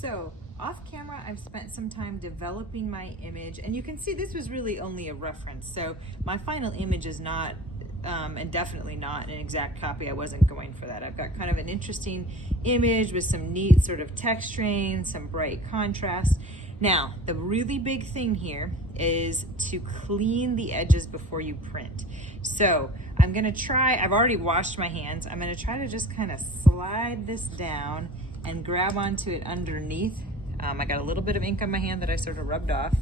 So off camera, I've spent some time developing my image, and you can see this was really only a reference. So my final image is not, and definitely not an exact copy. I wasn't going for that. I've got kind of an interesting image with some neat sort of texturing, some bright contrast. Now, the really big thing here is to clean the edges before you print. So I'm gonna try, I've already washed my hands. I'm gonna try to just kind of slide this down and grab onto it underneath. I got a little bit of ink on my hand that I sort of rubbed off.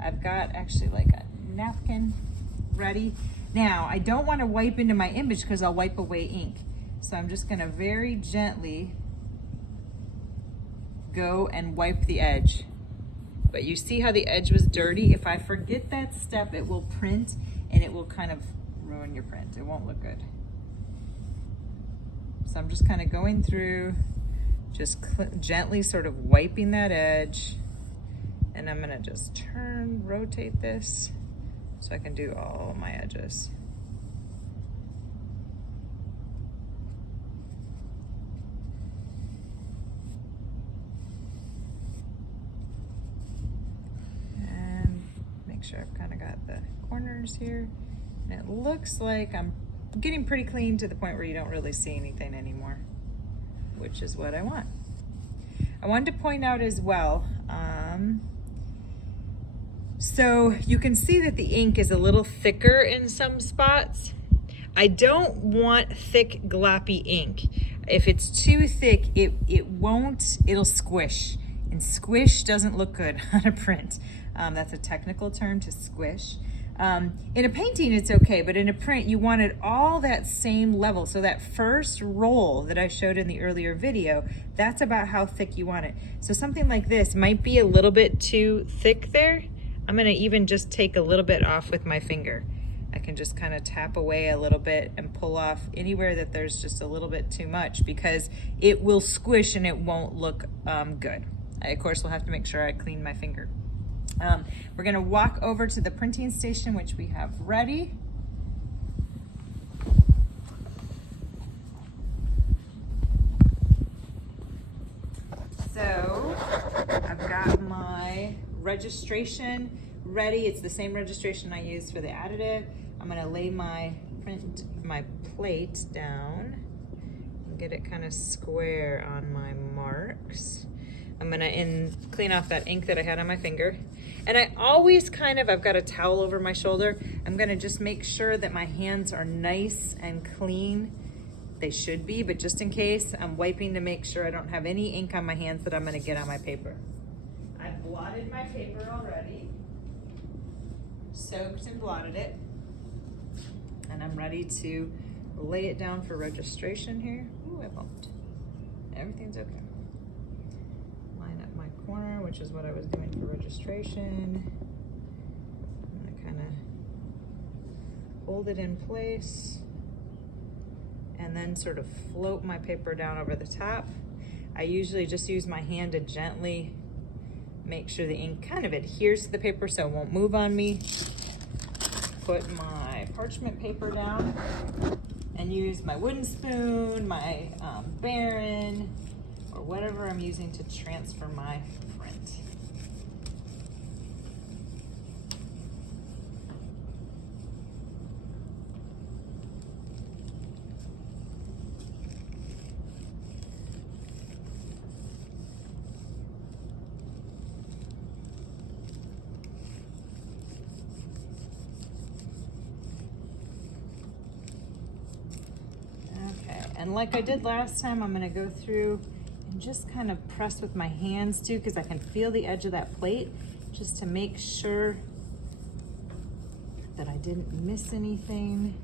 I've got actually like a napkin ready. Now, I don't want to wipe into my image because I'll wipe away ink. So I'm just gonna very gently go and wipe the edge. But you see how the edge was dirty? If I forget that step, it will print and it will kind of ruin your print. It won't look good. So I'm just kind of going through, just gently sort of wiping that edge. And I'm gonna just rotate this so I can do all my edges. And make sure I've kind of got the corners here. And it looks like I'm getting pretty clean to the point where you don't really see anything anymore, which is what I want. I wanted to point out as well, so you can see that the ink is a little thicker in some spots. I don't want thick gloppy ink. If it's too thick, it'll squish, and squish doesn't look good on a print. That's a technical term, to squish. In a painting, it's okay, but in a print, you want it all that same level. So that first roll that I showed in the earlier video, that's about how thick you want it. So something like this might be a little bit too thick there. I'm gonna even just take a little bit off with my finger. I can just kind of tap away a little bit and pull off anywhere that there's just a little bit too much, because it will squish and it won't look good. I, of course, will have to make sure I clean my finger. We're gonna walk over to the printing station, which we have ready. So I've got my registration ready. It's the same registration I used for the additive. I'm gonna lay my plate down and get it kind of square on my marks. I'm gonna clean off that ink that I had on my finger. And I always I've got a towel over my shoulder. I'm gonna just make sure that my hands are nice and clean. They should be, but just in case, I'm wiping to make sure I don't have any ink on my hands that I'm gonna get on my paper. I've blotted my paper already. Soaked and blotted it. And I'm ready to lay it down for registration here. Ooh, I bumped. Everything's okay. Line up my corner, which is what I was doing for registration. I'm gonna kind of hold it in place and then sort of float my paper down over the top. I usually just use my hand to gently make sure the ink kind of adheres to the paper so it won't move on me. Put my parchment paper down and use my wooden spoon, my Baron, or whatever I'm using to transfer my print. And like I did last time, I'm gonna go through and just kind of press with my hands too, because I can feel the edge of that plate, just to make sure that I didn't miss anything.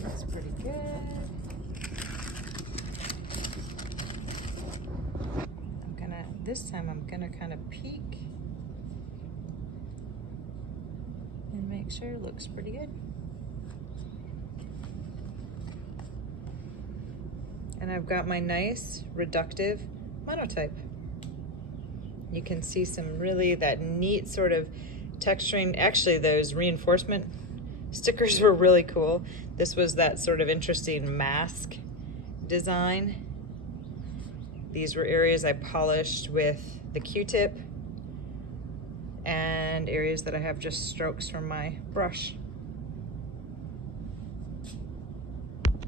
That's pretty good. This time I'm gonna kind of peek and make sure it looks pretty good. And I've got my nice reductive monotype. You can see some really that neat sort of texturing. Actually, those reinforcement stickers were really cool. This was that sort of interesting mask design. These were areas I polished with the Q-tip and areas that I have just strokes from my brush.